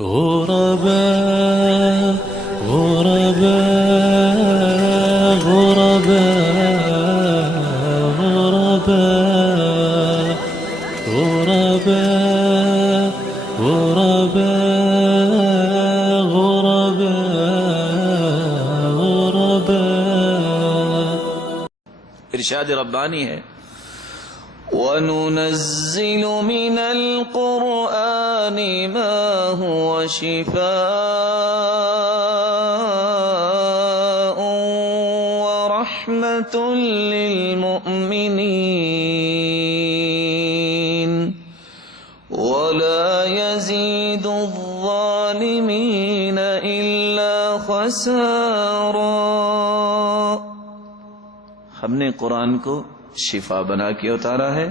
غرباء غرباء غرباء غرباء غرباء غرباء غرباء غرباء ارشاد ربانی ہے وَنُنَزِّلُ مِنَ الْقُرْآنِ مَا هُوَ شِفَاءٌ وَرَحْمَةٌ لِّلْمُؤْمِنِينَ وَلَا يَزِيدُ الظَّالِمِينَ إِلَّا خَسَارًا۔ ہم نے قرآن کو شفا بنا کے اتارا ہے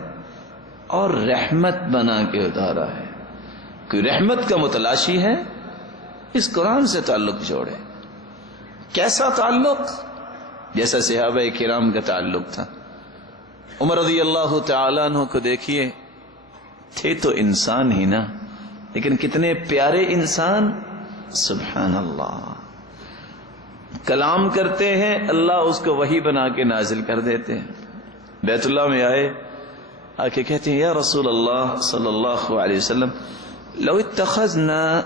اور رحمت بنا کے اتارا ہے۔ کوئی رحمت کا متلاشی ہے اس قرآن سے تعلق جوڑے۔ کیسا تعلق؟ جیسا صحابہ کرام کا تعلق تھا۔ عمر رضی اللہ تعالیٰ عنہ کو دیکھیے، تھے تو انسان ہی نا، لیکن کتنے پیارے انسان، سبحان اللہ۔ کلام کرتے ہیں، اللہ اس کو وحی بنا کے نازل کر دیتے ہیں۔ بیت اللہ میں آئے، آ کے کہتے ہیں یا رسول اللہ صلی اللہ علیہ وسلم لو اتخذنا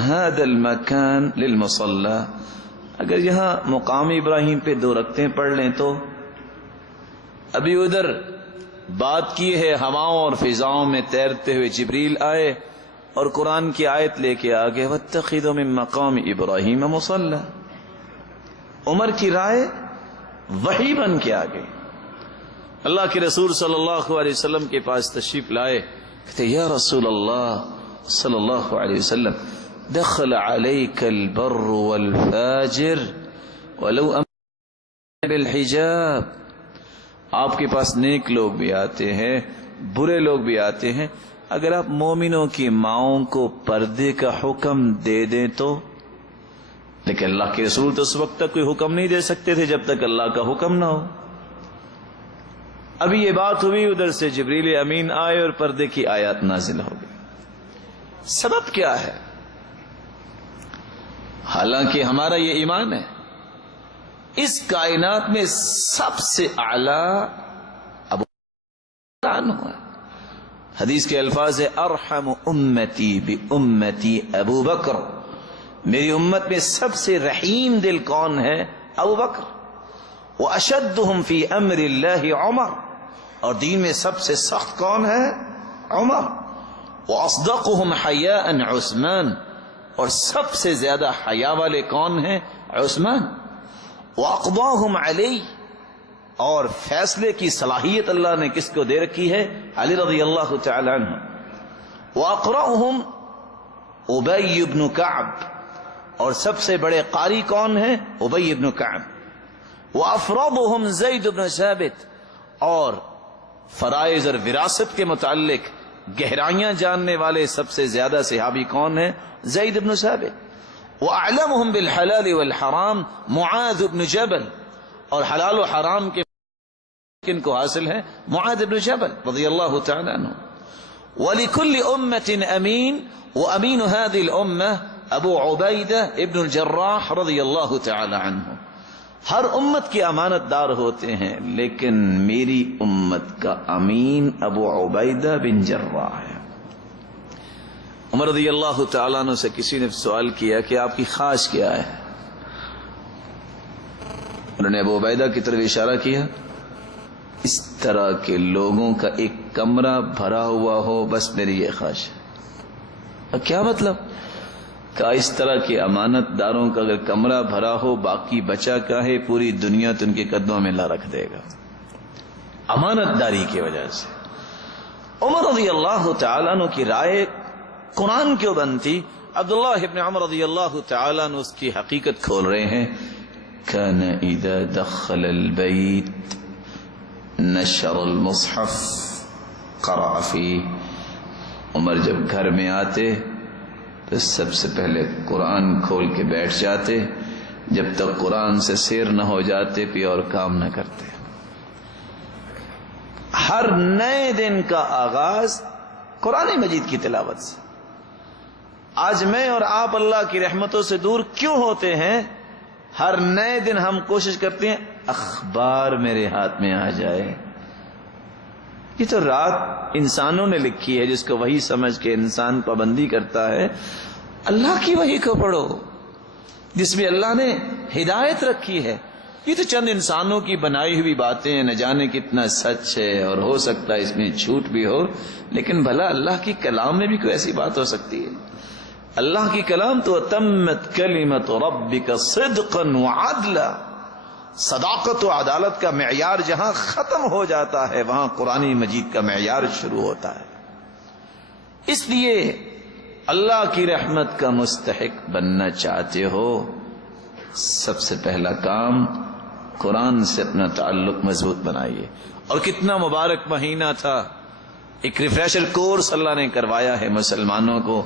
هذا المكان للمصلى، اگر یہاں مقام ابراہیم پہ 2 رکعتیں پڑھ لیں تو۔ ابھی ادھر بات کی ہے، ہواؤں اور فضاؤں میں تیرتے ہوئے جبریل آئے اور قرآن کی آیت لے کے آگے واتخذوا من مقام ابراہیم مصلی۔ عمر کی رائے وحی بن کے آ گئی۔ اللہ کے رسول صلی اللہ علیہ وسلم کے پاس تشریف لائے، کہتے یا رسول اللہ صلی اللہ علیہ وسلم دخل علیک البر والفاجر ولو امر بالحجاب، آپ کے پاس نیک لوگ بھی آتے ہیں، برے لوگ بھی آتے ہیں، اگر آپ مومنوں کی ماؤں کو پردے کا حکم دے دیں تو۔ لیکن اللہ کے رسول تو اس وقت تک کوئی حکم نہیں دے سکتے تھے جب تک اللہ کا حکم نہ ہو۔ ابھی یہ بات ہوئی، ادھر سے جبریل امین آئے اور پردے کی آیات نازل ہو گئی۔ سبب کیا ہے؟ حالانکہ ہمارا یہ ایمان ہے اس کائنات میں سب سے اعلیٰ ابو بکر ہے۔ حدیث کے الفاظ ہے ارحم امتی بامتی ابو بکر، میری امت میں سب سے رحیم دل کون ہے؟ ابو بکر۔ واشدہم فی امر اللہ عمر، اور دین میں سب سے سخت کون ہے؟ عمر۔ وَأَصْدَقُهُمْ حَيَاءً عثمان، اور سب سے زیادہ حیا والے کون ہیں؟ عثمان۔ وَأَقْضَاهُمْ عَلِيٌّ، اور فیصلے کی صلاحیت اللہ نے کس کو دے رکھی ہے؟ علی رضی اللہ تعالی عنہ۔ وَأَقْرَأُهُمْ أُبَيُّ بْنُ كَعْبٍ، اور سب سے بڑے قاری کون ہیں؟ ابی بن کعب۔ وَأَفْرَضُهُمْ زید بن ثابت، اور فرائض اور وراثت کے متعلق گہرائیاں جاننے والے سب سے زیادہ صحابی کون ہیں؟ زید بن ثابت۔ وَأَعْلَمُهُمْ بِالْحَلَالِ وَالْحَرَامِ معاذ بن جبل، اور حلال و حرام کے کن کو حاصل ہے؟ معاذ بن جبل رضی اللہ تعالی عنہ۔ وَلِكُلِّ أُمَّةٍ أَمِينٌ، وَأَمِينُ هَذِهِ الْأُمَّةِ ابو عبیدہ ابن الجراح رضی اللہ تعالی عنہ۔ ہر امت کے امانت دار ہوتے ہیں، لیکن میری امت کا امین ابو عبیدہ بن جراح ہے۔ عمر رضی اللہ تعالیٰ عنہ سے کسی نے سوال کیا کہ آپ کی خواہش کیا ہے؟ انہوں نے ابو عبیدہ کی طرف اشارہ کیا، اس طرح کے لوگوں کا ایک کمرہ بھرا ہوا ہو، بس میری یہ خواہش ہے۔ کیا مطلب؟ کہ اس طرح کے امانت داروں کا اگر کمرہ بھرا ہو، باقی بچا کا ہے، پوری دنیا تو ان کے قدموں میں لا رکھ دے گا، امانت داری کی وجہ سے۔ عمر رضی اللہ تعالیٰ عنہ کی رائے قرآن کیوں بنتی؟ عبداللہ ابن عمر رضی اللہ تعالیٰ عنہ اس کی حقیقت کھول رہے ہیں۔ کان اذا دخل البیت نشر المصحف قرأ فیہ، عمر جب گھر میں آتے تو سب سے پہلے قرآن کھول کے بیٹھ جاتے، جب تک قرآن سے سیر نہ ہو جاتے کوئی اور کام نہ کرتے۔ ہر نئے دن کا آغاز قرآن مجید کی تلاوت سے۔ آج میں اور آپ اللہ کی رحمتوں سے دور کیوں ہوتے ہیں؟ ہر نئے دن ہم کوشش کرتے ہیں اخبار میرے ہاتھ میں آ جائے. یہ تو رات انسانوں نے لکھی ہے جس کو وحی سمجھ کے انسان پابندی کرتا ہے. اللہ کی وحی کو پڑھو جس میں اللہ نے ہدایت رکھی ہے. یہ تو چند انسانوں کی بنائی ہوئی باتیں ہیں، نہ جانے کتنا سچ ہے، اور ہو سکتا ہے اس میں جھوٹ بھی ہو، لیکن بھلا اللہ کی کلام میں بھی کوئی ایسی بات ہو سکتی ہے؟ اللہ کی کلام تو تمت کلمت ربک صدقا وعدلا، صداقت و عدالت کا معیار جہاں ختم ہو جاتا ہے وہاں قرآن مجید کا معیار شروع ہوتا ہے. اس لیے اللہ کی رحمت کا مستحق بننا چاہتے ہو، سب سے پہلا کام قرآن سے اپنا تعلق مضبوط بنائیے. اور کتنا مبارک مہینہ تھا، ایک ریفریشر کورس اللہ نے کروایا ہے مسلمانوں کو.